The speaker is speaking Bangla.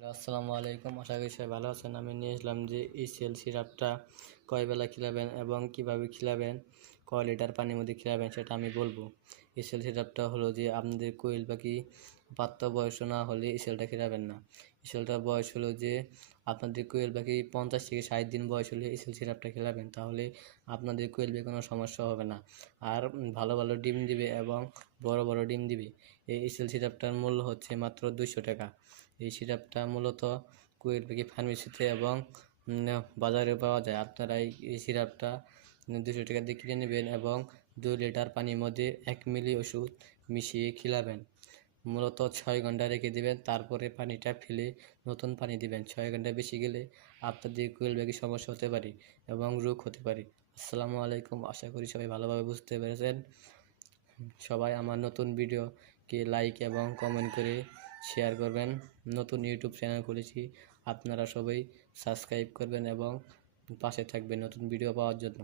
আসসালামু আলাইকুম, আশা করি সবাই ভালো আছেন। আমি নিয়ে আসলাম যে ইসেল সিরাপটা কয় বেলা খিলাবেন এবং কিভাবে খিলাবেন, কয় লিটার পানির মধ্যে খিলাবেন সেটা আমি বলবো। ইসেল সিরাপটা হলো যে আপনাদের কোয়েল পাখি প্রাপ্ত বয়স না হলে ইসেলটা খিলাবেন না। ইসেলটার বয়স হলো যে আপনাদের কোয়েল পাখি 50 থেকে 60 দিন বয়স হলে ইসেল সিরাপটা খিলাবেন, তাহলে আপনাদের কোয়েল পাখি কোনো সমস্যা হবে না। আর ভালো ভালো ডিম দিবে এবং বড় বড় ডিম দিবে। এই ইসেল সিরাপটার মূল্য হচ্ছে মাত্র 200 টাকা। এই সিরাপটা মূলত কোয়েল পাখি ফার্মেসিতে এবং বাজারে পাওয়া যায়। আপনারা এই সিরাপটা 200 টাকা দিয়ে কিনে নেবেন এবং 2 লিটার পানির মধ্যে 1 মিলি ওষুধ মিশিয়ে খিলাবেন। মূলত 6 ঘন্টা রেখে দেবেন, তারপরে পানিটা ফেলে নতুন পানি দিবেন। 6 ঘন্টা বেশি গেলে আপনাদের কোয়েল পাখি সমস্যা হতে পারে এবং রোগ হতে পারে। আসসালামু আলাইকুম, আশা করি সবাই ভালোভাবে বুঝতে পেরেছেন। সবাই আমার নতুন ভিডিওকে লাইক এবং কমেন্ট করে শেয়ার করবেন। নতুন ইউটিউব চ্যানেল খুলেছি, আপনারা সবাই সাবস্ক্রাইব করবেন এবং পাশে থাকবেন নতুন ভিডিও পাওয়ার জন্য।